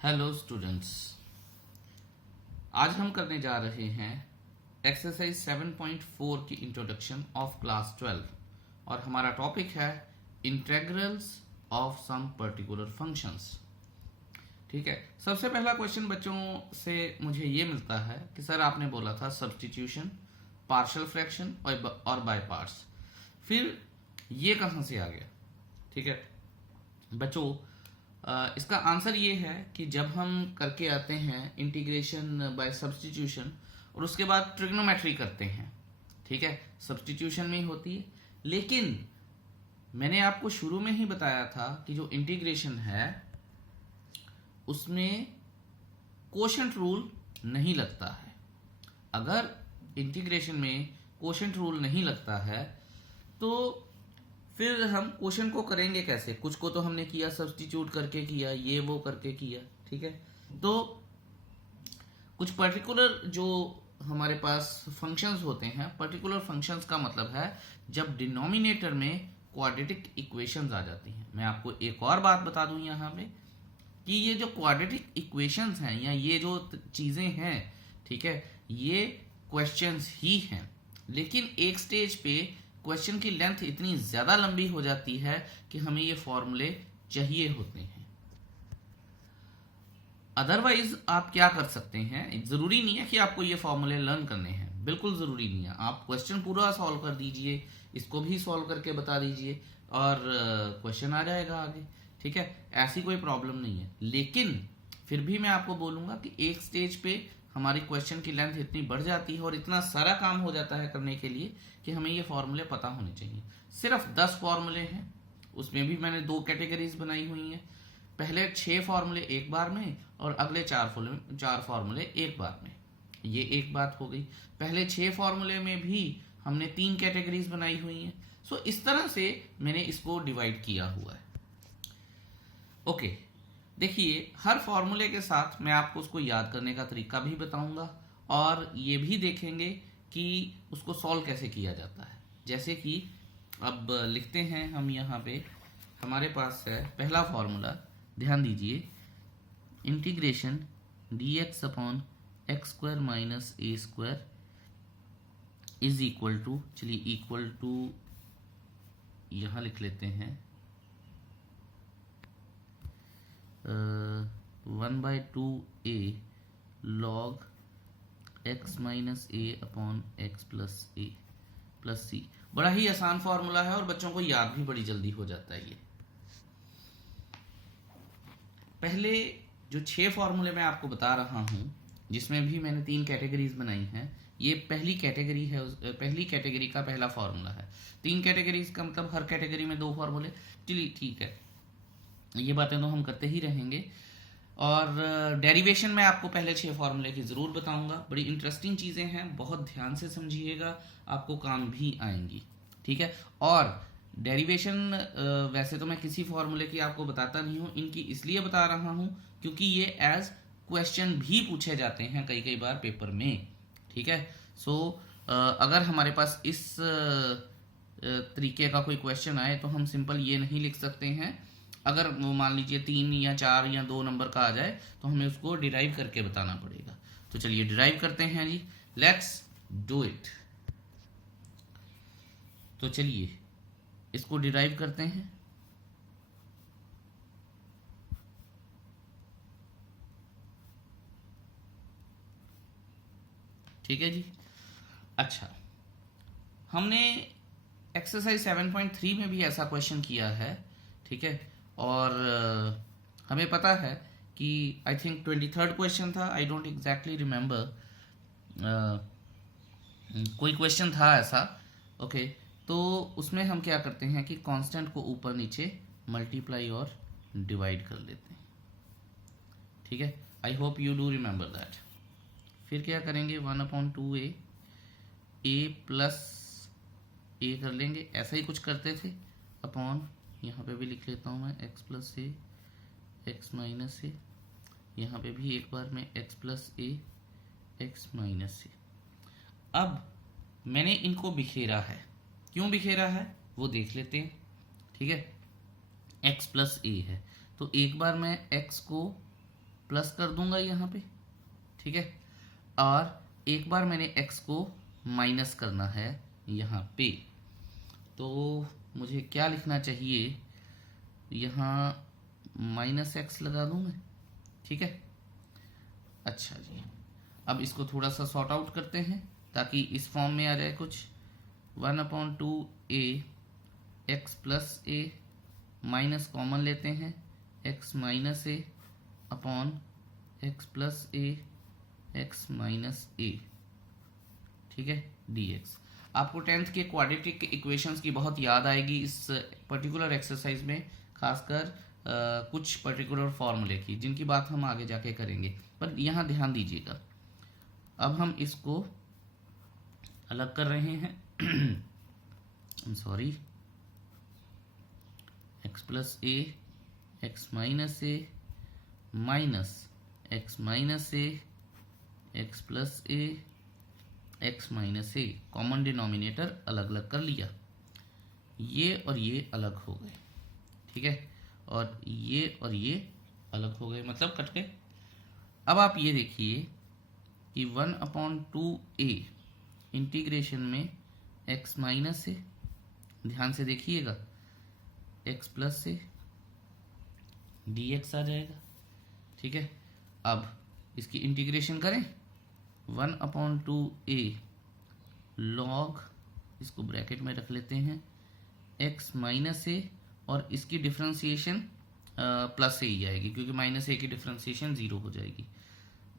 Hello students, आज हम करने जा रहे हैं एक्सरसाइज 7.4 की इंट्रोडक्शन ऑफ क्लास 12 और हमारा टॉपिक है integrals of some particular functions. ठीक है, सबसे पहला क्वेश्चन बच्चों से मुझे ये मिलता है कि सर आपने बोला था सब्स्टिट्यूशन, पार्शियल फ्रैक्शन और बाय पार्ट्स, फिर ये कहाँ से आ गया। ठीक है बच्चों, इसका आंसर ये है कि जब हम करके आते हैं इंटीग्रेशन बाय सब्स्टिट्यूशन और उसके बाद ट्रिग्नोमेट्री करते हैं, ठीक है, सब्स्टिट्यूशन में ही होती है। लेकिन मैंने आपको शुरू में ही बताया था कि जो इंटीग्रेशन है उसमें कोशेंट रूल नहीं लगता है। अगर इंटीग्रेशन में कोशेंट रूल नहीं लगता है तो फिर हम क्वेश्चन को करेंगे कैसे। कुछ को तो हमने किया, सब्स्टिट्यूट करके किया, ये वो करके किया, ठीक है। तो कुछ पर्टिकुलर जो हमारे पास फंक्शंस होते हैं, पर्टिकुलर फंक्शंस का मतलब है जब डिनोमिनेटर में क्वाड्रेटिक इक्वेशंस आ जाती हैं। मैं आपको एक और बात बता दूं यहाँ पे कि ये जो क्वाड्रेटिक इक्वेशंस हैं या ये जो चीजें हैं, ठीक है, ये क्वेश्चंस ही हैं। लेकिन एक स्टेज पे क्वेश्चन की लेंथ इतनी ज्यादा लंबी हो जाती है कि हमें ये फॉर्मूले चाहिए होते हैं। अदरवाइज आप क्या कर सकते हैं, जरूरी नहीं है कि आपको ये फॉर्मूले लर्न करने हैं, बिल्कुल जरूरी नहीं है। आप क्वेश्चन पूरा सॉल्व कर दीजिए, इसको भी सॉल्व करके बता दीजिए और क्वेश्चन आ जाएगा आगे, ठीक है, ऐसी कोई प्रॉब्लम नहीं है। लेकिन फिर भी मैं आपको बोलूंगा कि एक स्टेज पे हमारी क्वेश्चन की लेंथ इतनी बढ़ जाती है और इतना सारा काम हो जाता है करने के लिए कि हमें ये फॉर्मूले पता होने चाहिए। सिर्फ 10 फॉर्मूले हैं, उसमें भी मैंने 2 कैटेगरीज बनाई हुई हैं। पहले 6 फॉर्मूले एक बार में और अगले 4 फॉर्मूले एक बार में। ये एक बात हो गई। पहले 6 फॉर्मूले में भी हमने 3 कैटेगरीज बनाई हुई हैं। सो इस तरह से मैंने इसको डिवाइड किया हुआ है। ओके, देखिए, हर फॉर्मूले के साथ मैं आपको उसको याद करने का तरीका भी बताऊंगा और ये भी देखेंगे कि उसको सॉल्व कैसे किया जाता है। जैसे कि अब लिखते हैं हम यहाँ पे, हमारे पास है पहला फॉर्मूला, ध्यान दीजिए, integration dx upon x square minus a square is equal to, चलिए इक्वल टू यहाँ लिख लेते हैं 1/2a log x minus a upon x plus a plus c. बड़ा ही आसान फॉर्मूला है और बच्चों को याद भी बड़ी जल्दी हो जाता है ये। पहले जो 6 फॉर्मूले मैं आपको बता रहा हूं, जिसमें भी मैंने 3 कैटेगरीज बनाई हैं, ये पहली कैटेगरी है, पहली कैटेगरी का पहला फॉर्मूला है। 3 कैटेगरीज का मतलब हर कैटेगरी में 2 फॉर्मूले। चलिए ठीक है, ये बातें तो हम करते ही रहेंगे। और डेरिवेशन में आपको पहले 6 फॉर्मूले की जरूर बताऊंगा। बड़ी इंटरेस्टिंग चीजें हैं, बहुत ध्यान से समझिएगा, आपको काम भी आएंगी, ठीक है। और डेरिवेशन वैसे तो मैं किसी फॉर्मूले की आपको बताता नहीं हूं, इनकी इसलिए बता रहा हूं क्योंकि ये एज क्वेश्चन भी पूछे जाते हैं कई कई बार पेपर में, ठीक है। सो अगर हमारे पास इस तरीके का कोई क्वेश्चन आए तो हम सिंपल ये नहीं लिख सकते हैं। अगर वो मान लीजिए 3 या 4 या 2 नंबर का आ जाए तो हमें उसको डिराइव करके बताना पड़ेगा। तो चलिए डिराइव करते हैं जी, लेट्स डू इट। तो चलिए इसको डिराइव करते हैं। ठीक है जी। अच्छा, हमने एक्सरसाइज 7.3 में भी ऐसा क्वेश्चन किया है, ठीक है। और हमें पता है कि आई थिंक 23rd क्वेश्चन था, आई डोंट एग्जैक्टली रिमेंबर, कोई क्वेश्चन था ऐसा, ओके। तो उसमें हम क्या करते हैं कि कांस्टेंट को ऊपर नीचे मल्टीप्लाई और डिवाइड कर लेते हैं, ठीक है। I hope you do remember that. फिर क्या करेंगे, 1/2a a प्लस ए कर लेंगे, ऐसा ही कुछ करते थे, अपॉन यहाँ पे भी लिख लेता हूँ मैं x प्लस ए एक्स माइनस ए, यहाँ पे भी एक बार में x प्लस ए एक्स माइनस ए। अब मैंने इनको बिखेरा है, क्यों बिखेरा है वो देख लेते हैं, ठीक है। x प्लस ए है तो एक बार मैं x को प्लस कर दूंगा यहाँ पे, ठीक है। और एक बार मैंने x को माइनस करना है यहाँ पे, तो मुझे क्या लिखना चाहिए, यहाँ माइनस एक्स लगा दूँ मैं, ठीक है। अच्छा जी, अब इसको थोड़ा सा सॉर्ट आउट करते हैं ताकि इस फॉर्म में आ जाए कुछ। 1/2a x प्लस ए, माइनस कॉमन लेते हैं, x minus a upon x plus A x minus ए, ठीक है, dx। आपको 10th के क्वाड्रेटिक इक्वेशंस की बहुत याद आएगी इस पर्टिकुलर एक्सरसाइज में, खासकर कुछ पर्टिकुलर फॉर्मूले की, जिनकी बात हम आगे जाके करेंगे, पर यहाँ ध्यान दीजिएगा। अब हम इसको अलग कर रहे हैं सॉरी, x प्लस ए एक्स माइनस ए माइनस एक्स माइनस ए एक्स प्लस ए एक्स माइनस ए, कॉमन डिनोमिनेटर अलग अलग कर लिया, ये और ये अलग हो गए, ठीक है, और ये अलग हो गए, मतलब कट गए। अब आप ये देखिए कि 1/2a इंटीग्रेशन में x माइनस से, ध्यान से देखिएगा, x प्लस से dx आ जाएगा, ठीक है। अब इसकी इंटीग्रेशन करें, 1/2a लॉग, इसको ब्रैकेट में रख लेते हैं, x माइनस ए, और इसकी डिफ्रेंसिएशन प्लस से ही आएगी क्योंकि माइनस ए की डिफ्रेंसिएशन 0 हो जाएगी,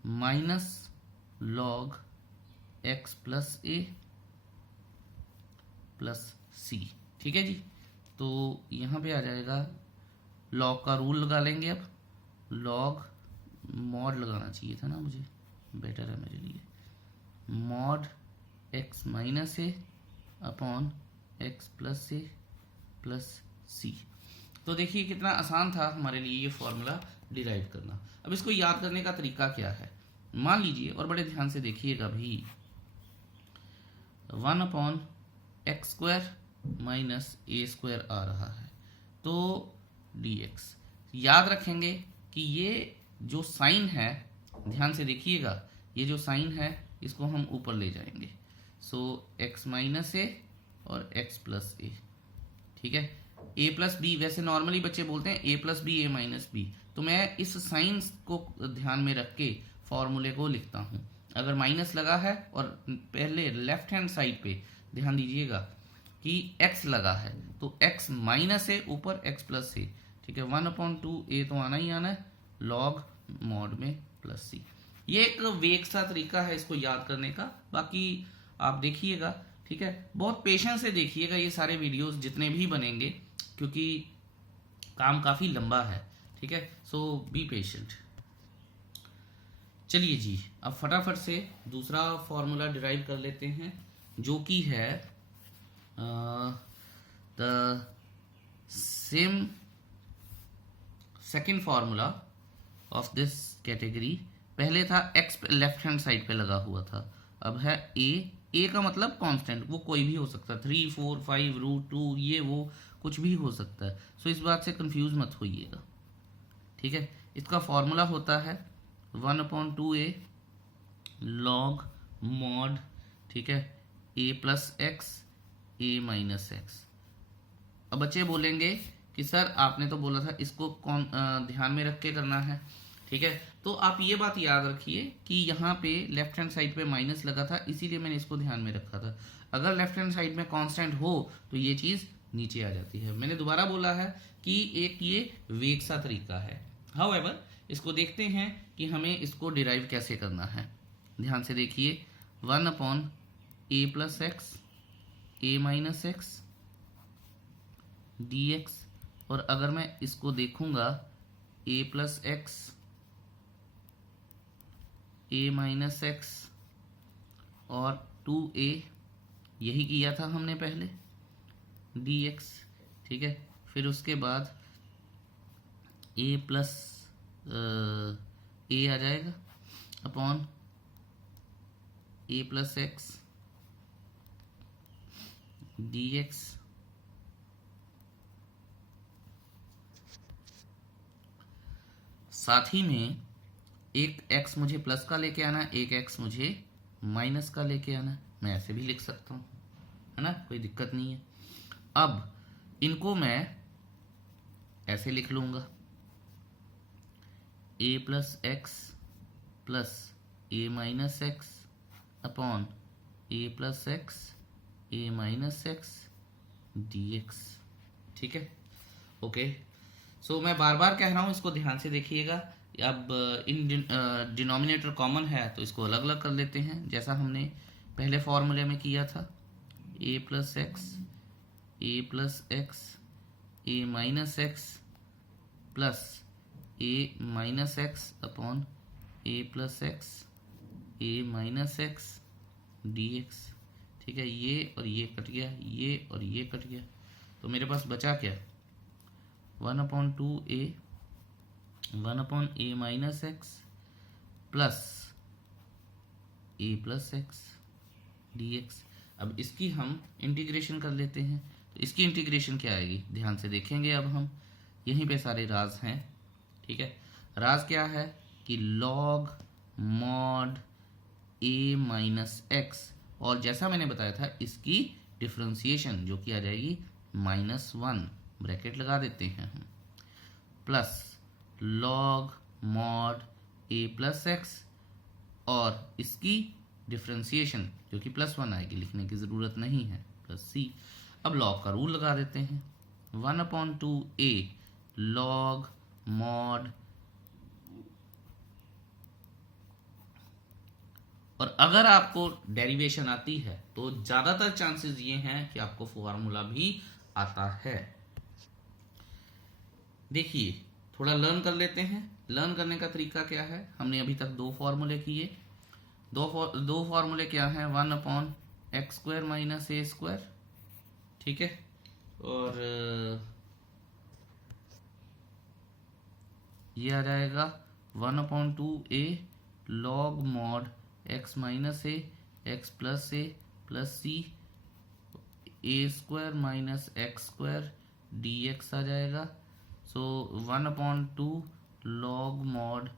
minus log x plus a plus सी, ठीक है जी। तो यहाँ पे आ जाएगा, लॉग का रूल लगा लेंगे, अब लॉग मॉड लगाना चाहिए था ना मुझे, बेटर है मेरे लिए, mod x minus a upon x plus a plus सी। तो देखिए कितना आसान था हमारे लिए ये फॉर्मूला डिराइव करना। अब इसको याद करने का तरीका क्या है, मान लीजिए, और बड़े ध्यान से देखिएगा भी, 1/x² माइनस a² आ रहा है, तो dx। याद रखेंगे कि ये जो साइन है, ध्यान से देखिएगा, ये जो साइन है इसको हम ऊपर ले जाएंगे, सो x माइनस ए और x प्लस ए, ठीक है। a प्लस बी, वैसे नॉर्मली बच्चे बोलते हैं a plus b, a minus b, तो मैं इस साइन को ध्यान में रख के फॉर्मूले को लिखता हूं। अगर माइनस लगा है और पहले लेफ्ट हैंड साइड पे ध्यान दीजिएगा कि x लगा है, तो x माइनस ए ऊपर x प्लस ए, ठीक है। 1/2a तो आना ही आना है, लॉग मॉड में प्लस सी। ये एक वेग सा तरीका है इसको याद करने का, बाकी आप देखिएगा, ठीक है। बहुत पेशेंस से देखिएगा ये सारे वीडियोस जितने भी बनेंगे, क्योंकि काम काफी लंबा है, ठीक है, सो बी पेशेंट। चलिए जी, अब फटाफट से दूसरा फॉर्मूला डिराइव कर लेते हैं, जो कि है the same second formula of this category. पहले था x लेफ्ट हैंड साइड पे लगा हुआ था, अब है a का मतलब कांस्टेंट, वो कोई भी हो सकता है, 3, 4, 5, √2, ये वो कुछ भी हो सकता है, सो इस बात से कंफ्यूज मत होइएगा, ठीक है। इसका फॉर्मूला होता है 1/2a लॉग मॉड, ठीक है, a plus x a minus x. अब बच्चे बोलेंगे कि सर आपने तो बोला था इसको कौन ध्यान में रख के करना है, ठीक है। तो आप ये बात याद रखिए कि यहाँ पे लेफ्ट हैंड साइड पे माइनस लगा था, इसीलिए मैंने इसको ध्यान में रखा था। अगर लेफ्ट हैंड साइड में कांस्टेंट हो तो ये चीज़ नीचे आ जाती है। मैंने दोबारा बोला है कि एक ये वेग सा तरीका है। हाउएवर इसको देखते हैं कि हमें इसको डिराइव कैसे करना है। ध्यान से देखिए, 1/a plus x a minus x dx, और अगर मैं इसको देखूंगा a plus x a minus x और 2a, यही किया था हमने पहले, dx, ठीक है। फिर उसके बाद a प्लस a आ जाएगा upon a plus x dx, साथ ही में एक x मुझे प्लस का लेके आना, एक x मुझे माइनस का लेके आना। मैं ऐसे भी लिख सकता हूँ, है ना, कोई दिक्कत नहीं है। अब इनको मैं ऐसे लिख लूँगा, a plus x plus a minus x upon a plus x a minus x dx। ठीक है, ओके। सो मैं बार बार कह रहा हूँ, इसको ध्यान से देखिएगा। अब इन डिनोमिनेटर कॉमन है तो इसको अलग अलग कर लेते हैं, जैसा हमने पहले फॉर्मूले में किया था। a plus x a minus x plus a minus x upon a plus x a minus x dx। ठीक है, ये और ये कट गया, ये और ये कट गया, तो मेरे पास बचा क्या, 1/2a 1/a minus x plus a plus x dx। अब इसकी हम इंटीग्रेशन कर लेते हैं, तो इसकी इंटीग्रेशन क्या आएगी, ध्यान से देखेंगे। अब हम यहीं पे सारे राज हैं। ठीक है, राज क्या है कि log mod a minus x, और जैसा मैंने बताया था इसकी डिफ्रेंसिएशन जो कि आ जाएगी -1, ब्रैकेट लगा देते हैं हम, plus log mod a plus x, और इसकी डिफ्रेंसिएशन जो कि +1 आएगी, लिखने की ज़रूरत नहीं है, प्लस c। अब log का रूल लगा देते हैं, 1/2a log mod, और अगर आपको डेरिवेशन आती है तो ज़्यादातर चांसेस ये हैं कि आपको फॉर्मूला भी आता है। देखिए, थोड़ा लर्न कर लेते हैं। लर्न करने का तरीका क्या है, हमने अभी तक दो फॉर्मूले किए। दो फॉर्मूले क्या हैं, 1/x² माइनस a²। ठीक है, और ये आ जाएगा 1/2a log mod x minus a x plus a plus c a² minus x² dx आ जाएगा। सो 1/2 log mod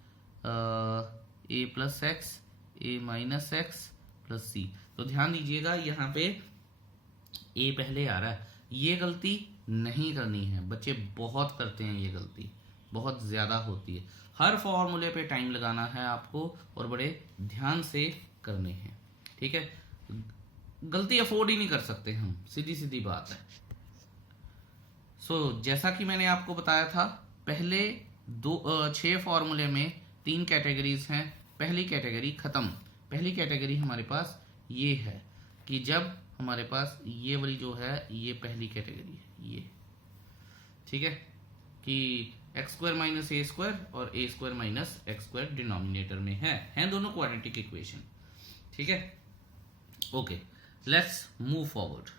a plus x a minus x plus c। तो ध्यान दीजिएगा, यहाँ पे a पहले आ रहा है। ये गलती नहीं करनी है, बच्चे बहुत करते हैं, ये गलती बहुत ज़्यादा होती है। हर फॉर्मूले पे टाइम लगाना है आपको और बड़े ध्यान से करने हैं। ठीक है, गलती अफोर्ड ही नहीं कर सकते हम, सीधी सीधी बात है। जैसा कि मैंने आपको बताया था, पहले 6 फॉर्मूले में 3 कैटेगरीज हैं। पहली कैटेगरी खत्म। पहली कैटेगरी हमारे पास ये है कि जब हमारे पास ये वाली जो है, ये पहली कैटेगरी है ये। ठीक है, कि x² माइनस a² और a² माइनस x² डिनोमिनेटर में हैं दोनों क्वाड्रेटिक इक्वेशन। ठीक है, ओके, लेट्स मूव फॉरवर्ड।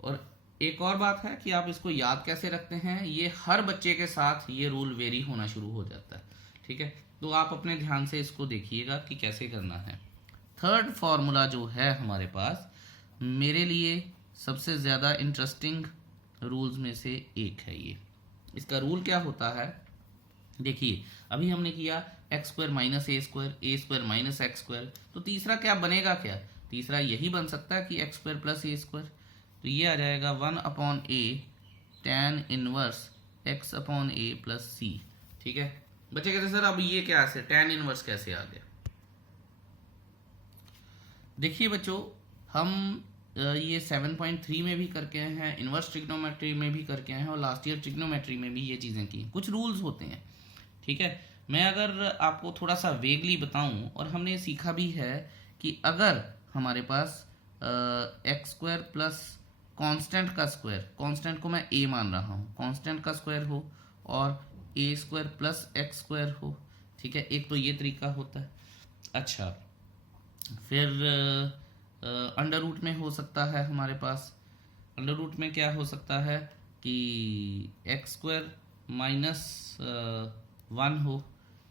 और एक और बात है कि आप इसको याद कैसे रखते हैं, ये हर बच्चे के साथ ये रूल वेरी होना शुरू हो जाता है। ठीक है, तो आप अपने ध्यान से इसको देखिएगा कि कैसे करना है। थर्ड फॉर्मूला जो है हमारे पास, मेरे लिए सबसे ज़्यादा इंटरेस्टिंग रूल्स में से एक है ये। इसका रूल क्या होता है, देखिए, अभी हमने किया x² minus a² minus x², तो तीसरा क्या बनेगा, क्या तीसरा यही बन सकता है कि x² प्लस a²। तो ये आ जाएगा 1/a tan inverse x/a plus c। ठीक है, बच्चे कहते सर अब ये क्या है, tan इनवर्स कैसे आ गया। देखिए बच्चों, हम ये 7.3 में भी करके आए हैं, इनवर्स ट्रिग्नोमेट्री में भी करके आए हैं, और लास्ट ईयर ट्रिग्नोमेट्री में भी ये चीज़ें की। कुछ रूल्स होते हैं। ठीक है, मैं अगर आपको थोड़ा सा वेगली बताऊं, और हमने सीखा भी है कि अगर हमारे पास x² प्लस कांस्टेंट का स्क्वायर, कांस्टेंट को मैं a मान रहा हूँ, कांस्टेंट का स्क्वायर हो और a² प्लस x² हो। ठीक है, एक तो ये तरीका होता है। अच्छा, फिर अंडर रूट में हो सकता है हमारे पास। अंडर रूट में क्या हो सकता है कि x² माइनस 1 हो।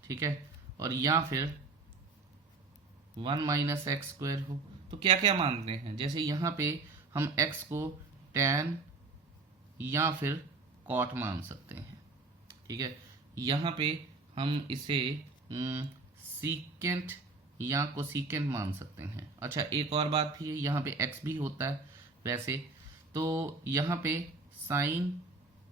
ठीक है, और या फिर 1 माइनस x² हो। तो क्या क्या मानते हैं, जैसे यहाँ पे हम x को tan या फिर cot मान सकते हैं। ठीक है, यहाँ पे हम इसे सीकेंट या कोसीकेंट मान सकते हैं। अच्छा, एक और बात भी है, यहाँ पे एक्स भी होता है वैसे, तो यहाँ पे साइन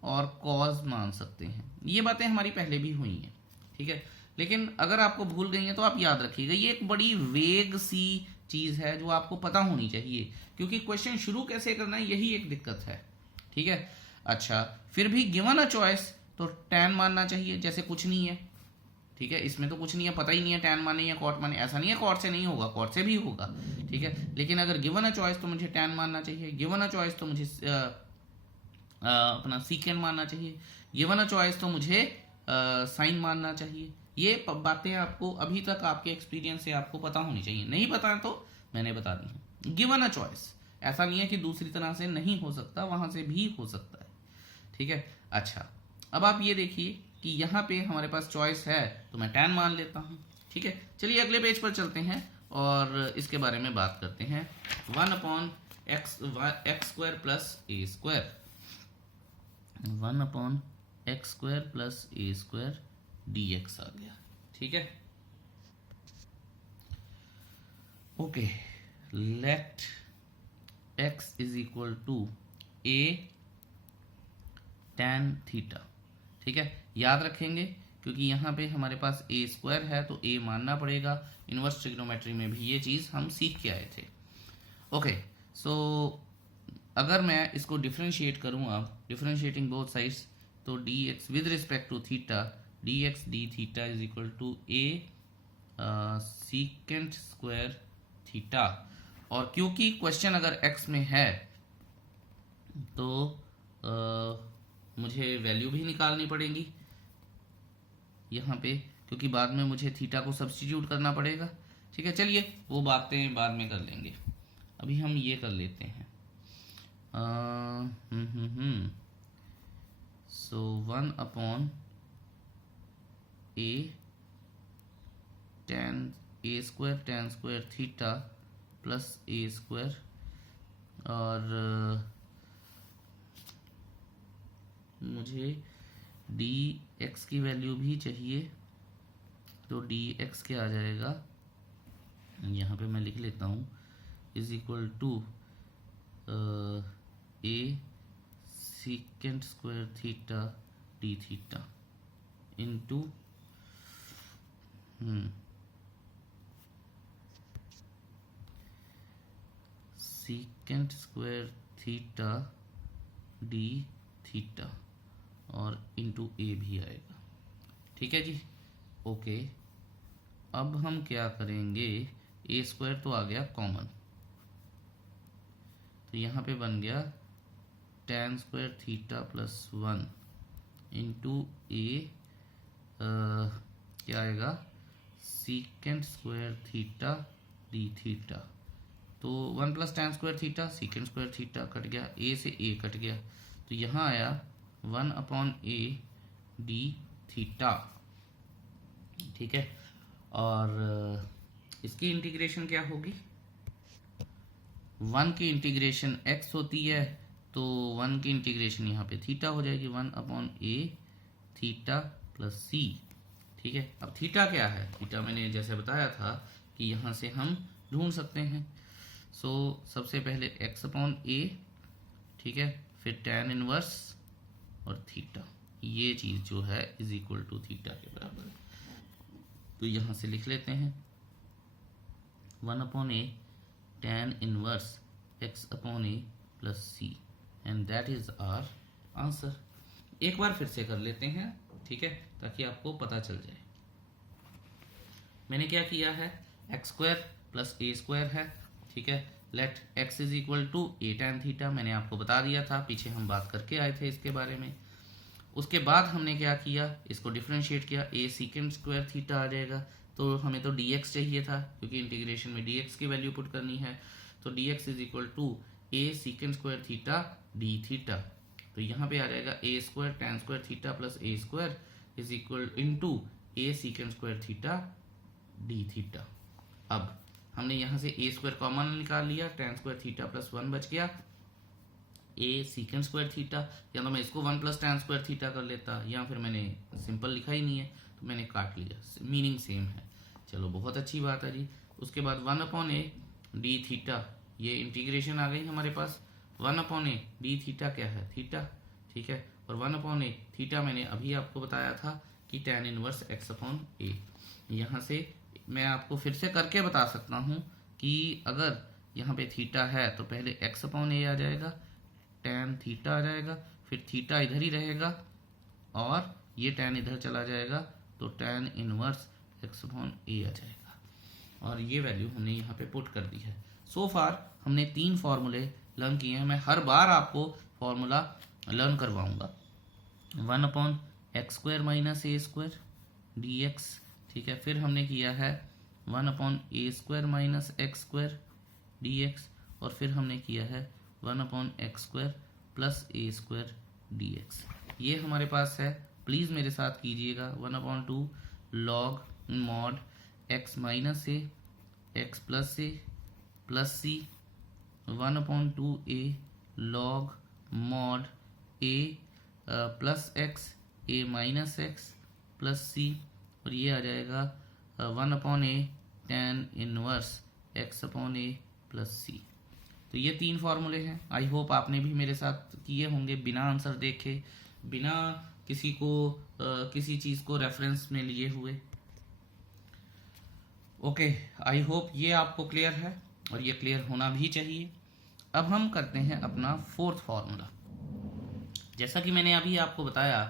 और कॉज मान सकते हैं। ये बातें हमारी पहले भी हुई हैं, ठीक है। लेकिन अगर आपको भूल गई हैं तो आप याद रखिएगा, ये एक बड़ी वेग सी चीज़ है जो आपको पता होनी चाहिए, क्योंकि क्वेश्चन शुरू कैसे करना है यही एक दिक्कत है, ठीक है। अच्छा, फिर भी गिवन अ चॉइस तो tan मानना चाहिए, जैसे कुछ नहीं है, ठीक है, इसमें तो कुछ नहीं है, पता ही नहीं है tan माने या कॉट माने। ऐसा नहीं है कॉट से नहीं होगा, कॉट से भी होगा, ठीक है। लेकिन अगर गिवन अ चॉइस तो मुझे tan मानना चाहिए, गिवन अ चॉइस तो मुझे अपना सीकेंट मानना चाहिए, गिवन अ चॉइस तो मुझे साइन मानना चाहिए। ये बातें आपको अभी तक आपके एक्सपीरियंस से आपको पता होनी चाहिए, नहीं पता है तो मैंने बता दी है। गिवन अ चॉइस, ऐसा नहीं है कि दूसरी तरह से नहीं हो सकता, वहां से भी हो सकता है, ठीक है। अच्छा, अब आप ये देखिए कि यहाँ पे हमारे पास चॉइस है तो मैं tan मान लेता हूँ, ठीक है। चलिए अगले पेज पर चलते हैं और इसके बारे में बात करते हैं। 1/x² plus a square, 1/x² plus a square dx आ गया, ठीक है। Okay, let x is equal to a tan theta, ठीक है। याद रखेंगे क्योंकि यहाँ पे हमारे पास a स्क्वायर है तो a मानना पड़ेगा। इनवर्स ट्रिग्नोमेट्री में भी ये चीज़ हम सीख के आए थे। ओके, सो अगर मैं इसको डिफ्रेंशिएट करूँ, अब डिफ्रेंशिएटिंग बोथ साइड्स, तो dx with respect to theta, dx d theta is equal to a secant square theta. और क्योंकि क्वेश्चन अगर x में है तो मुझे वैल्यू भी निकालनी पड़ेगी यहाँ पे, क्योंकि बाद में मुझे थीटा को सब्स्टिट्यूट करना पड़ेगा, ठीक है। चलिए वो बातें बाद में कर लेंगे, अभी हम ये कर लेते हैं। सो 1/a square tan square theta plus a square, और मुझे dx की वैल्यू भी चाहिए, तो dx क्या आ जाएगा, यहाँ पे मैं लिख लेता हूँ, is equal to a secant square theta d theta into secant square theta d theta और इंटू ए भी आएगा, ठीक है जी। ओके, अब हम क्या करेंगे, ए स्क्वायर तो आ गया कॉमन, तो यहाँ पे बन गया tan square theta plus 1 into a क्या आएगा, secant square theta d theta. तो 1 plus tan square theta, secant square theta cut गया, ए से ए कट गया, तो यहाँ आया 1/a d थीटा, ठीक है। और इसकी इंटीग्रेशन क्या होगी, 1 की इंटीग्रेशन x होती है, तो 1 की इंटीग्रेशन यहाँ पे थीटा हो जाएगी, 1/a थीटा प्लस c, ठीक है। अब थीटा क्या है, थीटा मैंने जैसे बताया था कि यहाँ से हम ढूंढ सकते हैं। सो सबसे पहले x/a, ठीक है, फिर tan इनवर्स और थीटा, ये चीज़ जो है इज इक्वल टू थीटा के बराबर है, तो यहाँ से लिख लेते हैं 1/a tan inverse x/a plus c, and that is our answer. एक बार फिर से कर लेते हैं, ठीक है, ताकि आपको पता चल जाए। मैंने क्या किया है, x² प्लस a स्क्वायर है, ठीक है। Let x is equal to a tan theta, मैंने आपको बता दिया था, पीछे हम बात करके आए थे इसके बारे में। उसके बाद हमने क्या किया, इसको डिफ्रेंशिएट किया, a सीकेंट स्क्वायर थीटा आ जाएगा, तो हमें तो dx चाहिए था क्योंकि इंटीग्रेशन में dx की वैल्यू पुट करनी है, तो dx is equal to a secant square theta d theta, तो यहाँ पे आ जाएगा a square tan square theta plus a square is equal into a secant square theta d theta. अब हमने यहाँ से a स्क्वायर कॉमन निकाल लिया, tan स्क्वायर थीटा प्लस 1 बच गया, a सीकेंट स्क्वायर थीटा, या तो मैं इसको 1 प्लस tan स्क्वायर थीटा कर लेता, या फिर मैंने सिंपल लिखा ही नहीं है, तो मैंने काट लिया, मीनिंग सेम है। चलो बहुत अच्छी बात है जी। उसके बाद 1/a डी थीटा, ये इंटीग्रेशन आ गई हमारे पास। 1/a डी थीटा क्या है, थीटा, ठीक है। और 1/a थीटा मैंने अभी आपको बताया था कि tan इनवर्स x/a। यहाँ से मैं आपको फिर से करके बता सकता हूँ कि अगर यहाँ पे थीटा है तो पहले x/a आ जाएगा, tan थीटा आ जाएगा, फिर थीटा इधर ही रहेगा और ये tan इधर चला जाएगा, तो tan इनवर्स x/a आ जाएगा। और ये वैल्यू हमने यहाँ पे पुट कर दी है। सो फार हमने 3 फॉर्मूले लर्न किए हैं। मैं हर बार आपको फॉर्मूला लर्न करवाऊंगा। 1/x² - a² dx, ठीक है। फिर हमने किया है 1/a² - x² dx, और फिर हमने किया है 1/x² + a² dx। ये हमारे पास है, प्लीज़ मेरे साथ कीजिएगा। 1/2 log mod x - a x + a + c, 1/2a log mod a + x a - x + c, और ये आ जाएगा 1/a tan inverse x/a + c। तो ये 3 फॉर्मूले हैं। आई होप आपने भी मेरे साथ किए होंगे, बिना आंसर देखे, बिना किसी को किसी चीज़ को रेफरेंस में लिए हुए। ओके, आई होप ये आपको क्लियर है और ये क्लियर होना भी चाहिए। अब हम करते हैं अपना 4th फॉर्मूला। जैसा कि मैंने अभी आपको बताया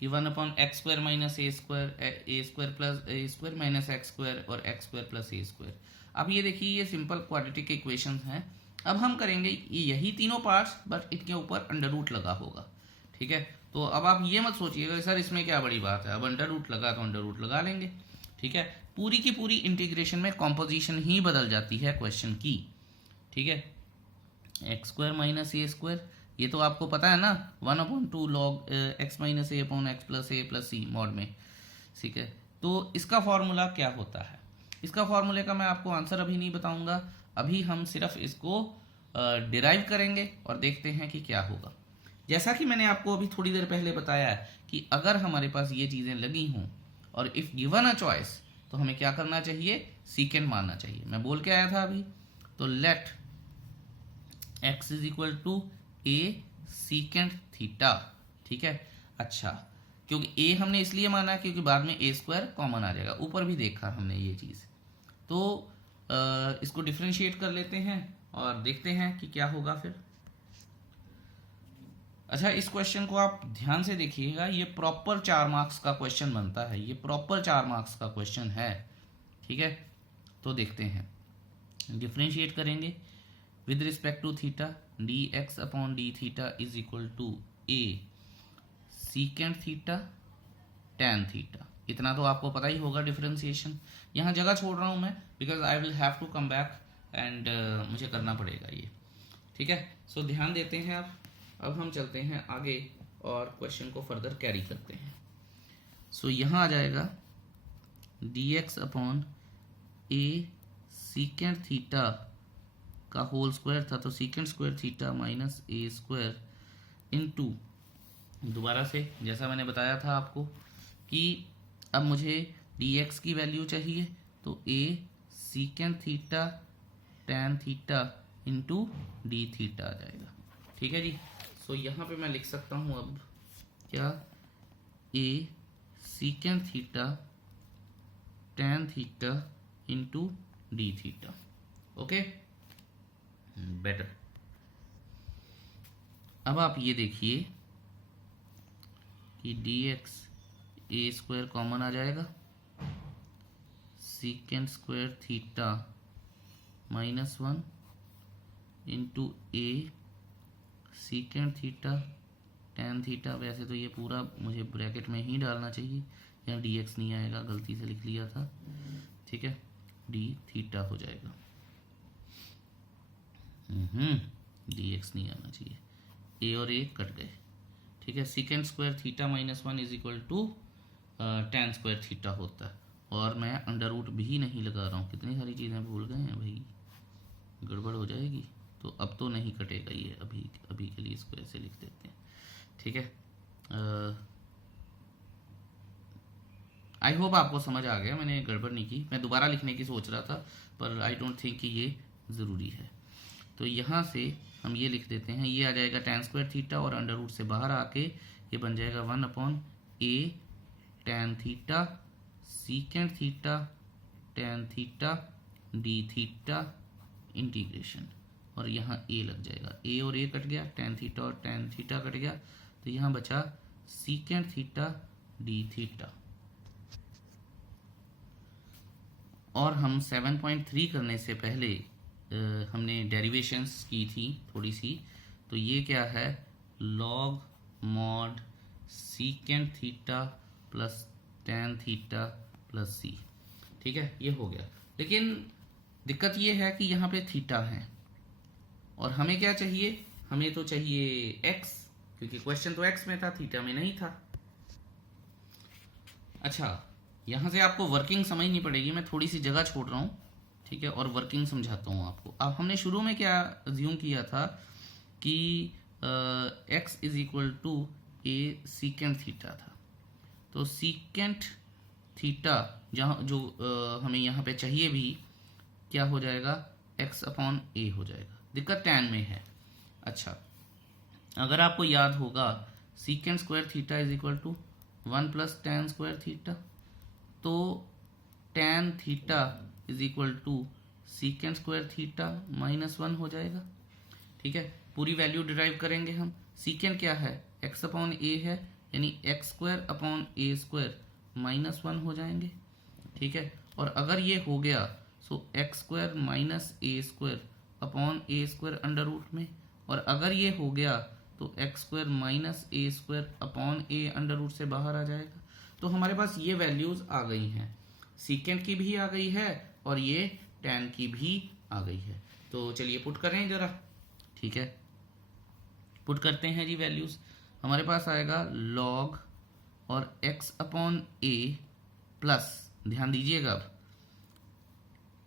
कि 1/x² - a² + a² - x² और x² + a²। अब ये देखिए, ये सिंपल क्वाड्रेटिक इक्वेशंस हैं। अब हम करेंगे यही तीनों पार्ट्स, बट इनके ऊपर अंडर रूट लगा होगा, ठीक है। तो अब आप ये मत सोचिएगा सर इसमें क्या बड़ी बात है, अब अंडर रूट लगा तो अंडर रूट लगा लेंगे, ठीक है। पूरी की पूरी इंटीग्रेशन में कॉम्पोजिशन ही बदल जाती है क्वेश्चन की, ठीक है। x² - a², ये तो आपको पता है ना, 1/2 log x - a / x + a + c mod में, ठीक है। तो इसका फॉर्मूला क्या होता है, इसका फॉर्मूले का मैं आपको आंसर अभी नहीं बताऊंगा। अभी हम सिर्फ इसको डिराइव करेंगे और देखते हैं कि क्या होगा। जैसा कि मैंने आपको अभी थोड़ी देर पहले बताया कि अगर हमारे पास ये चीज़ें लगी हों और इफ़ गिवन अ चॉइस, तो हमें क्या करना चाहिए, सीकेंड मानना चाहिए। मैं बोल के आया था अभी, तो let x = a secant theta, ठीक है। अच्छा, क्योंकि a हमने इसलिए माना क्योंकि बाद में a² कॉमन आ जाएगा, ऊपर भी देखा हमने ये चीज़। तो इसको डिफ्रेंशिएट कर लेते हैं और देखते हैं कि क्या होगा फिर। अच्छा, इस क्वेश्चन को आप ध्यान से देखिएगा, ये प्रॉपर 4 मार्क्स का क्वेश्चन बनता है, ये प्रॉपर 4 मार्क्स का क्वेश्चन है, ठीक है। तो देखते हैं, डिफ्रेंशिएट करेंगे with respect to theta, dx/d θ = a secant theta tan theta. इतना तो आपको पता ही होगा डिफ्रेंशिएशन। यहाँ जगह छोड़ रहा हूँ मैं, because I will have to come back and मुझे करना पड़ेगा ये, ठीक है। सो ध्यान देते हैं आप। अब हम चलते हैं आगे और क्वेश्चन को फर्दर कैरी करते हैं। सो यहाँ आ जाएगा dx/a सीकेंड थीटा का होल स्क्वायर था, तो secant square theta - a² into, दोबारा से जैसा मैंने बताया था आपको कि अब मुझे dx की वैल्यू चाहिए, तो a secant theta tan theta into d theta आ जाएगा, ठीक है जी। सो यहाँ पे मैं लिख सकता हूँ अब क्या, a secant theta tan theta into d theta, okay, better. अब आप ये देखिए कि dx a² कॉमन आ जाएगा, secant square theta -1 into a secant theta tan theta. वैसे तो ये पूरा मुझे ब्रैकेट में ही डालना चाहिए, यहाँ dx नहीं आएगा, गलती से लिख लिया था, ठीक है। d थीटा हो जाएगा, dx नहीं आना चाहिए, a और a कट गए, ठीक है। Secant square theta -1 = tan square theta होता है, और मैं अंडर रूट भी नहीं लगा रहा हूँ। कितनी सारी चीज़ें भूल गए हैं भाई, गड़बड़ हो जाएगी। तो अब तो नहीं कटेगा ये, अभी के लिए इसको ऐसे लिख देते हैं, ठीक है। आई होप आपको समझ आ गया, मैंने गड़बड़ नहीं की। मैं दोबारा लिखने की सोच रहा था पर आई डोंट थिंक कि ये ज़रूरी है। तो यहाँ से हम ये लिख देते हैं, ये आ जाएगा tan स्क्वायर थीटा और अंडर रूट से बाहर आके ये बन जाएगा 1/a tan theta secant theta tan theta d theta integration, और यहाँ a लग जाएगा, a और a कट गया, tan थीटा और tan थीटा कट गया, तो यहाँ बचा सीकेंट थीटा डी थीटा। और हम 7.3 करने से पहले हमने डेरिवेशंस की थी थोड़ी सी, तो ये क्या है, log mod secant theta plus tan theta plus c। ठीक है, ये हो गया। लेकिन दिक्कत ये है कि यहाँ पे थीटा है और हमें क्या चाहिए, हमें तो चाहिए x, क्योंकि क्वेश्चन तो x में था, थीटा में नहीं था। अच्छा, यहाँ से आपको वर्किंग समझनी पड़ेगी, मैं थोड़ी सी जगह छोड़ रहा हूँ, ठीक है, और वर्किंग समझाता हूँ आपको। अब हमने शुरू में क्या अज्यूम किया था कि x is equal to a secant theta था, तो सीकेंट थीटा जहाँ जो हमें यहाँ पे चाहिए भी क्या हो जाएगा, x/a हो जाएगा। दिक्कत tan में है। अच्छा, अगर आपको याद होगा secant square theta is equal to 1 plus tan square theta, तो tan theta is equal to secant square theta -1 हो जाएगा। ठीक है, पूरी वैल्यू डिराइव करेंगे हम। सीकेंट क्या है, x/a है, यानी x²/a² -1 हो जाएंगे। ठीक है, और अगर ये हो गया सो x² -a² upon a² under root में, और अगर ये हो गया तो x² -a² upon a under root से बाहर आ जाएगा। तो हमारे पास ये वैल्यूज आ गई हैं, सीकेंट की भी आ गई है और ये tan की भी आ गई है। तो चलिए पुट करें जरा। ठीक है, पुट करते हैं जी वैल्यूज। हमारे पास आएगा log और x/a प्लस, ध्यान दीजिएगा, अब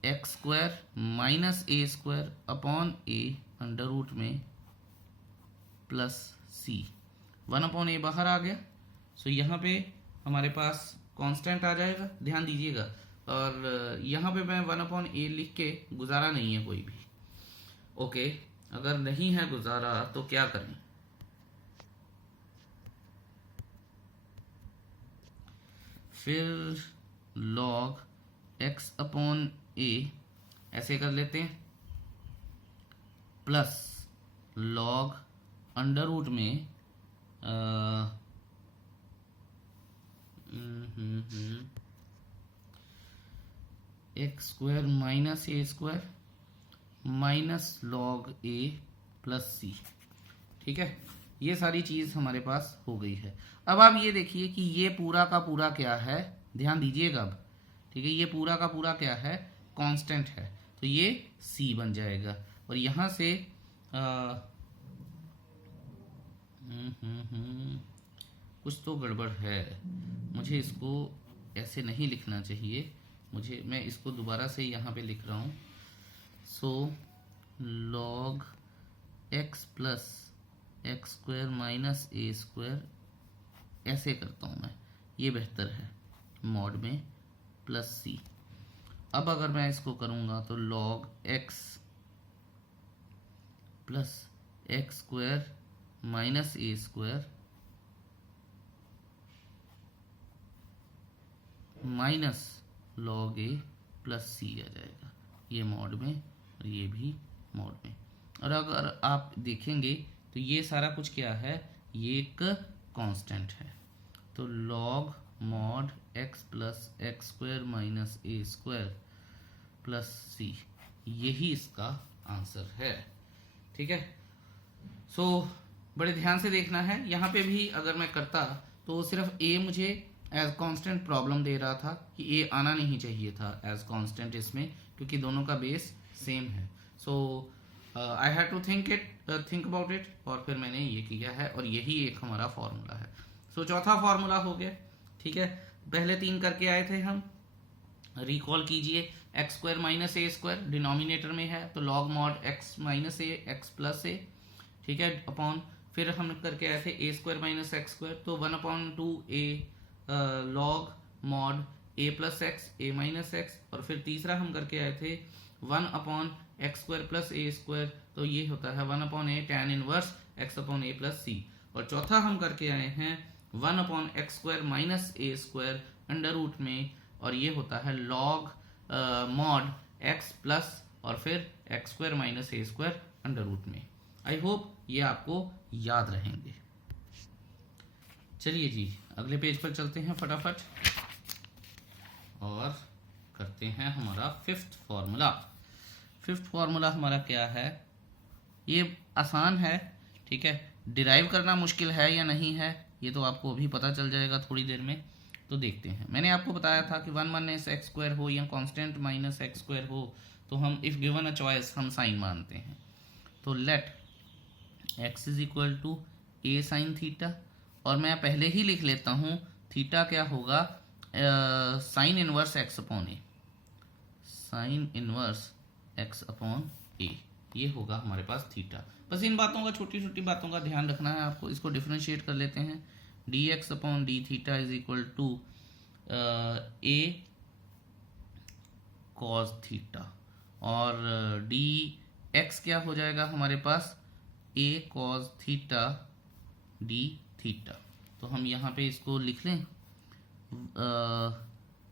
x² -a² upon a under root में प्लस c। 1/a बाहर आ गया, सो यहाँ पे हमारे पास कांस्टेंट आ जाएगा, ध्यान दीजिएगा। और यहाँ पे मैं 1/a लिख के गुजारा नहीं है कोई भी। ओके, अगर नहीं है गुजारा तो क्या करें, फिर log x/a ऐसे कर लेते हैं, प्लस log अंडर रूट में x² -a² minus log a plus c। ठीक है, ये सारी चीज हमारे पास हो गई है। अब आप ये देखिए कि ये पूरा का पूरा क्या है, ध्यान दीजिएगा अब। ठीक है, ये पूरा का पूरा क्या है, कांस्टेंट है, तो ये c बन जाएगा। और यहाँ से कुछ तो गड़बड़ है, मुझे इसको ऐसे नहीं लिखना चाहिए, मैं इसको दोबारा से यहाँ पे लिख रहा हूँ। सो log x plus x² -a² ऐसे करता हूँ मैं, ये बेहतर है, मॉड में प्लस c। अब अगर मैं इसको करूँगा तो log x plus x² -a² minus log a plus c आ जाएगा, ये मॉड में और ये भी मॉड में। और अगर आप देखेंगे तो ये सारा कुछ क्या है, ये एक कांस्टेंट है, तो log mod x plus x² -a² plus c, यही इसका आंसर है। ठीक है, सो बड़े ध्यान से देखना है। यहाँ पे भी अगर मैं करता तो सिर्फ a मुझे एज कांस्टेंट प्रॉब्लम दे रहा था कि a आना नहीं चाहिए था एज कांस्टेंट इसमें, क्योंकि दोनों का बेस सेम है। So I had to think about it, और फिर मैंने ये किया है, और यही एक हमारा फॉर्मूला है। सो चौथा फॉर्मूला हो गया। ठीक है, पहले 3 करके आए थे हम, रिकॉल कीजिए। x² -a² डिनोमिनेटर में है, तो log mod x -a x plus a, ठीक है, अपॉन, फिर हम करके आए थे a² -x², तो 1/2a log मॉड ए प्लस एक्स ए माइनस एक्स, और फिर तीसरा हम करके आए थे 1/x² प्लस a², तो ये होता है 1/a tan inverse x/a plus c। और चौथा हम करके आए हैं 1/x² minus a² under root में, और ये होता है log मॉड x प्लस और फिर x² minus a² under root में। आई होप ये आपको याद रहेंगे। चलिए जी अगले पेज पर चलते हैं फटाफट और करते हैं हमारा फिफ्थ फॉर्मूला। फिफ्थ फॉर्मूला हमारा क्या है, ये आसान है, ठीक है। डिराइव करना मुश्किल है या नहीं है ये तो आपको अभी पता चल जाएगा थोड़ी देर में। तो देखते हैं, मैंने आपको बताया था कि 1 माइनस x² हो या कांस्टेंट माइनस x² हो तो हम इफ गिवन अ चॉइस हम साइन मानते हैं। तो let x is equal to a sine theta, और मैं पहले ही लिख लेता हूँ थीटा क्या होगा, साइन इनवर्स x अपॉन ए, साइन इनवर्स x अपॉन ए, ये होगा हमारे पास थीटा। बस इन बातों का, छोटी छोटी बातों का ध्यान रखना है आपको। इसको डिफरेंशिएट कर लेते हैं, dx upon d theta is equal to a cos theta, और dx क्या हो जाएगा हमारे पास a cos theta d theta. तो हम यहाँ पे इसको लिख लें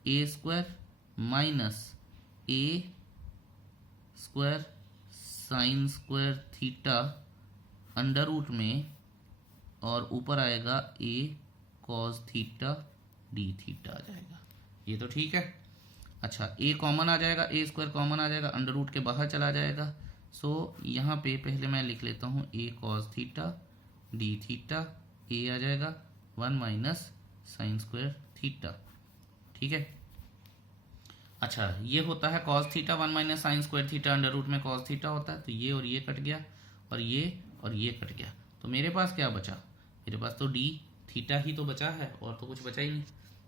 a² minus a² sine square theta under root में, और ऊपर आएगा a cos theta d theta आ जाएगा। ये तो ठीक है। अच्छा a कॉमन आ जाएगा, a² कॉमन आ जाएगा, अंडर रूट के बाहर चला जाएगा। सो यहाँ पे पहले मैं लिख लेता हूँ a cos theta d theta, a आ जाएगा 1 माइनस साइन स्क्वायर थीटा, ठीक है। अच्छा ये होता है cos theta 1 minus sine square theta, under root में कॉस थीटा होता है, तो ये और ये कट गया और ये कट गया। तो मेरे पास क्या बचा, मेरे पास तो डी थीटा ही तो बचा है, और तो कुछ बचा ही नहीं।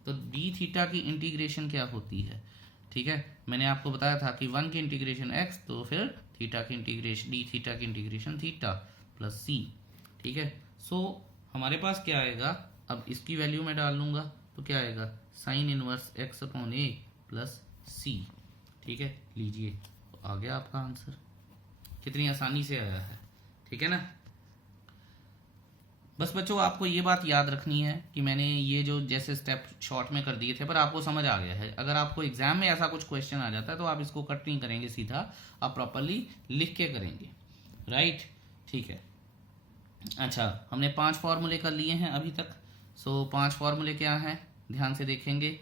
तो डी थीटा की इंटीग्रेशन क्या होती है, ठीक है। मैंने आपको बताया था कि 1 की इंटीग्रेशन x, तो फिर थीटा की इंटीग्रेशन डी थीटा की इंटीग्रेशन थीटा प्लस c, ठीक है। सो हमारे पास क्या आएगा, अब इसकी वैल्यू मैं डाल लूंगा तो क्या आएगा, साइन इनवर्स x अपॉन ए प्लस c, ठीक है। लीजिए तो आ गया आपका आंसर, कितनी आसानी से आया है, ठीक है ना। बस बच्चों आपको ये बात याद रखनी है कि मैंने ये जो जैसे स्टेप शॉर्ट में कर दिए थे, पर आपको समझ आ गया है। अगर आपको एग्जाम में ऐसा कुछ क्वेश्चन आ जाता है तो आप इसको कट नहीं करेंगे, सीधा आप प्रॉपरली लिख के करेंगे, राइट, ठीक है। अच्छा हमने 5 फॉर्मूले कर लिए हैं अभी तक। सो 5 फॉर्मूले क्या हैं, ध्यान से देखेंगे।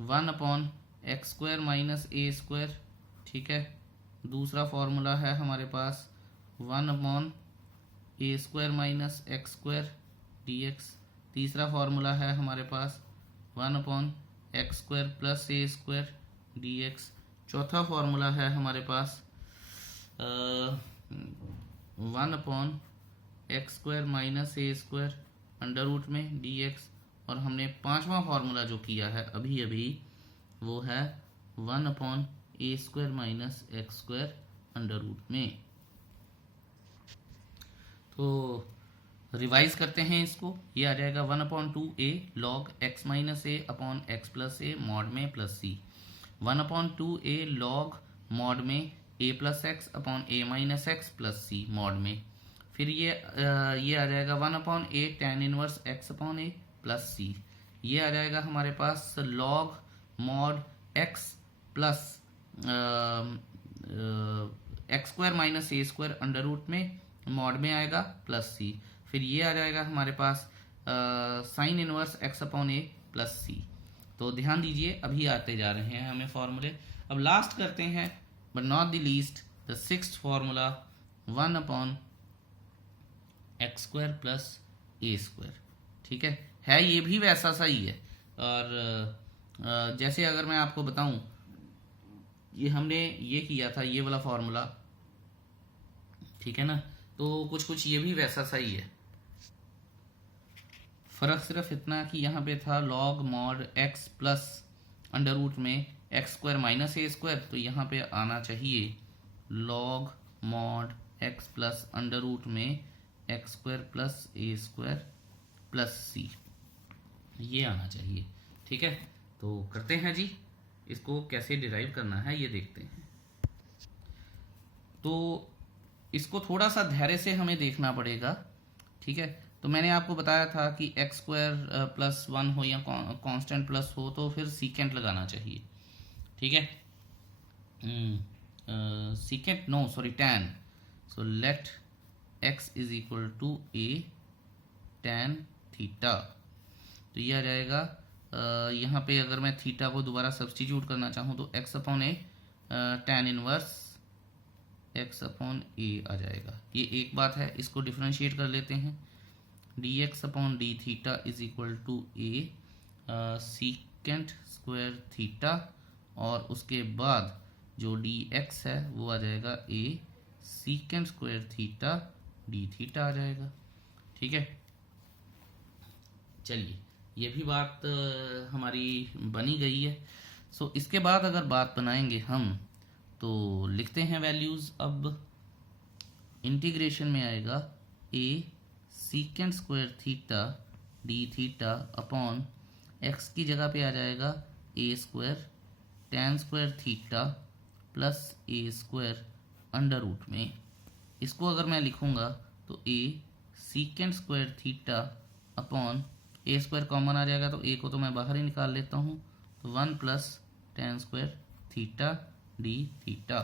1/x² माइनस a², ठीक है। दूसरा फॉर्मूला है हमारे पास 1/a² माइनस x² dx। तीसरा फॉर्मूला है हमारे पास 1/x² प्लस a² dx। चौथा फॉर्मूला है हमारे पास 1/x² minus a² under root में dx। और हमने 5वां फॉर्मूला जो किया है अभी अभी वो है 1/a² minus x² under root में। तो रिवाइज करते हैं इसको, ये आ जाएगा 1/2a log x minus a upon x plus a mod में plus c, 1/2a log mod में a plus x upon a minus x plus c mod में। फिर ये आ जाएगा 1/a tan inverse x upon a plus c। ये आ जाएगा हमारे पास log mod x plus x² minus a² under root में मॉड में आएगा प्लस c। फिर ये आ जाएगा हमारे पास sine inverse x upon a plus c। तो ध्यान दीजिए अभी आते जा रहे हैं हमें फॉर्मूले। अब लास्ट करते हैं but not the least, the sixth formula 1/x² plus a², ठीक है ये भी वैसा सा ही है। और जैसे अगर मैं आपको बताऊं, ये हमने ये किया था ये वाला फॉर्मूला, ठीक है ना, तो कुछ कुछ ये भी वैसा सा ही है। फर्क सिर्फ इतना कि यहाँ पे था log mod x plus under root में x² माइनस a², तो यहाँ पे आना चाहिए log mod x plus under root में x² plus a² plus c, ये आना चाहिए, ठीक है, तो करते हैं जी, इसको कैसे डिराइव करना है ये देखते हैं। तो इसको थोड़ा सा धैर्य से हमें देखना पड़ेगा। ठीक है, तो मैंने आपको बताया था कि एक्स स्क्वायर प्लस 1 हो या कांस्टेंट प्लस हो तो फिर सीकेंट लगाना चाहिए। ठीक है, secant no sorry tan, so let x is equal to a tan theta. तो ये आ जाएगा यहाँ पे अगर मैं थीटा को दोबारा सब्सटीट्यूट करना चाहूँ तो x upon A tan inverse x upon a आ जाएगा। ये एक बात है, इसको डिफ्रेंशिएट कर लेते हैं। dx upon d theta is equal to a secant square theta, और उसके बाद जो dx है वो आ जाएगा a secant square theta d theta आ जाएगा। ठीक है, चलिए ये भी बात हमारी बनी गई है। सो इसके बाद अगर बात बनाएंगे हम तो लिखते हैं वैल्यूज़। अब इंटीग्रेशन में आएगा a secant square theta d theta upon x की जगह पे आ जाएगा a square tan square theta plus a square under root में। इसको अगर मैं लिखूंगा तो a secant square theta upon a square common आ जाएगा तो a को तो मैं बाहर ही निकाल लेता हूँ, तो 1 plus tan square theta d theta.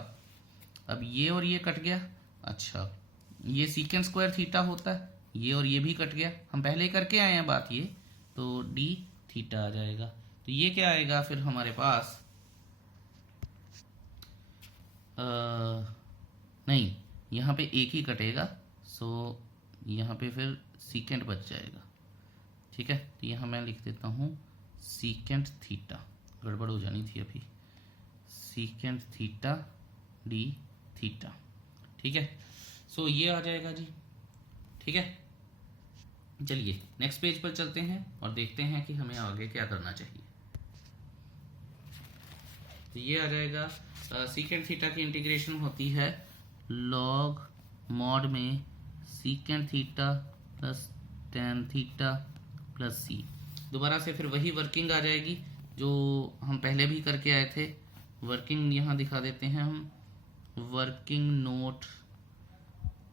अब ये और ये कट गया। अच्छा, ये सीकेंट स्क्वायर थीटा होता है, ये और ये भी कट गया, हम पहले ही करके आए हैं बात ये, तो डी थीटा आ जाएगा। तो ये क्या आएगा फिर हमारे पास, नहीं यहाँ पे एक ही कटेगा, सो यहाँ पे फिर सीकेंट बच जाएगा। ठीक है, तो यहाँ मैं लिख देता हूँ सीकेंट थीटा, गड़बड़ हो जानी थी अभी, सीकेंट थीटा डी थीटा। ठीक है, सो ये आ जाएगा जी। ठीक है, चलिए नेक्स्ट पेज पर चलते हैं और देखते हैं कि हमें आगे क्या करना चाहिए। तो ये आ जाएगा सीकेंट थीटा की इंटीग्रेशन होती है लॉग मॉड में secant theta plus tan theta plus c. दोबारा से फिर वही वर्किंग आ जाएगी जो हम पहले भी करके आए थे। वर्किंग यहाँ दिखा देते हैं हम, वर्किंग नोट।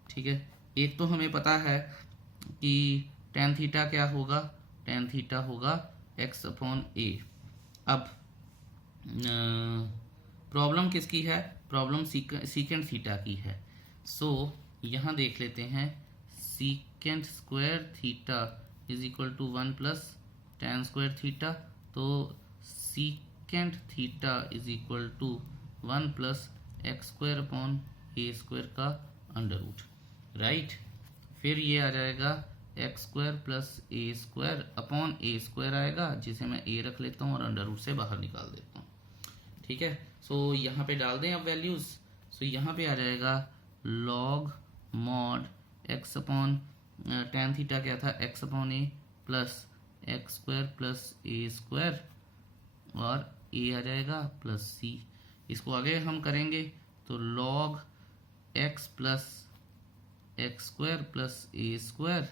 ठीक है, एक तो हमें पता है कि tan थीटा क्या होगा, tan थीटा होगा x अपॉन ए। अब प्रॉब्लम किसकी है, प्रॉब्लम सीकेंट थीटा की है। सो यहाँ देख लेते हैं secant square theta is equal to 1 plus tan square theta, तो secant theta is equal to 1 plus x square upon a square का अंडर रूट, राइट। फिर ये आ जाएगा x square plus a square upon a square आएगा, जिसे मैं ए रख लेता हूँ और अंडर रूट से बाहर निकाल देता हूँ। ठीक है, सो यहाँ पे डाल दें अब वैल्यूज़। सो यहाँ पे आ जाएगा log mod x upon tan theta क्या था, x upon A plus x square plus a square, और ए आ जाएगा प्लस सी। इसको आगे हम करेंगे तो log x plus x square plus a square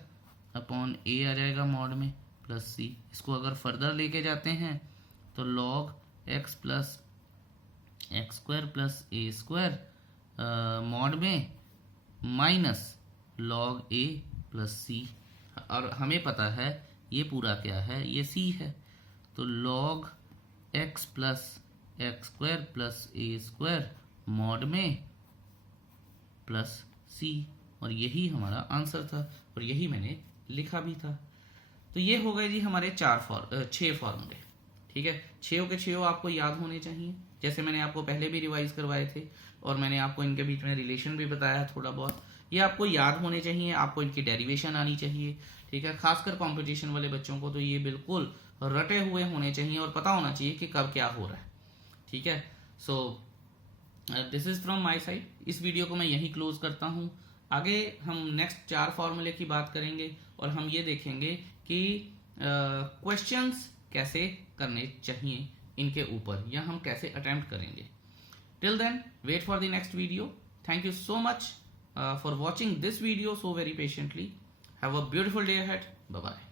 upon a आ जाएगा मॉड में प्लस सी। इसको अगर फर्दर लेके जाते हैं तो log x plus x square plus a square mod में minus log a plus c, और हमें पता है ये पूरा क्या है, ये सी है, तो log x plus x square plus a square mod में प्लस सी, और यही हमारा आंसर था और यही मैंने लिखा भी था। तो ये हो गए जी हमारे 6 फॉर्मूले। ठीक है, 6 के 6 आपको याद होने चाहिए, जैसे मैंने आपको पहले भी रिवाइज करवाए थे और मैंने आपको इनके बीच में रिलेशन भी बताया थोड़ा बहुत, ये आपको याद होने चाहिए, आपको इनकी डेरिवेशन आनी चाहिए। ठीक है, खासकर कंपटीशन वाले बच्चों को तो ये बिल्कुल रटे हुए होने चाहिए और पता होना चाहिए कि कब क्या हो रहा है। ठीक है, so this is from my side. इस वीडियो को मैं यहीं क्लोज करता हूँ। आगे हम नेक्स्ट 4 फॉर्मूले की बात करेंगे और हम ये देखेंगे कि क्वेश्चंस कैसे करने चाहिए इनके ऊपर, या हम कैसे अटेम्प्ट करेंगे। Till then wait for the next video. Thank you so much for watching this video so very patiently. Have a beautiful day ahead. Bye bye.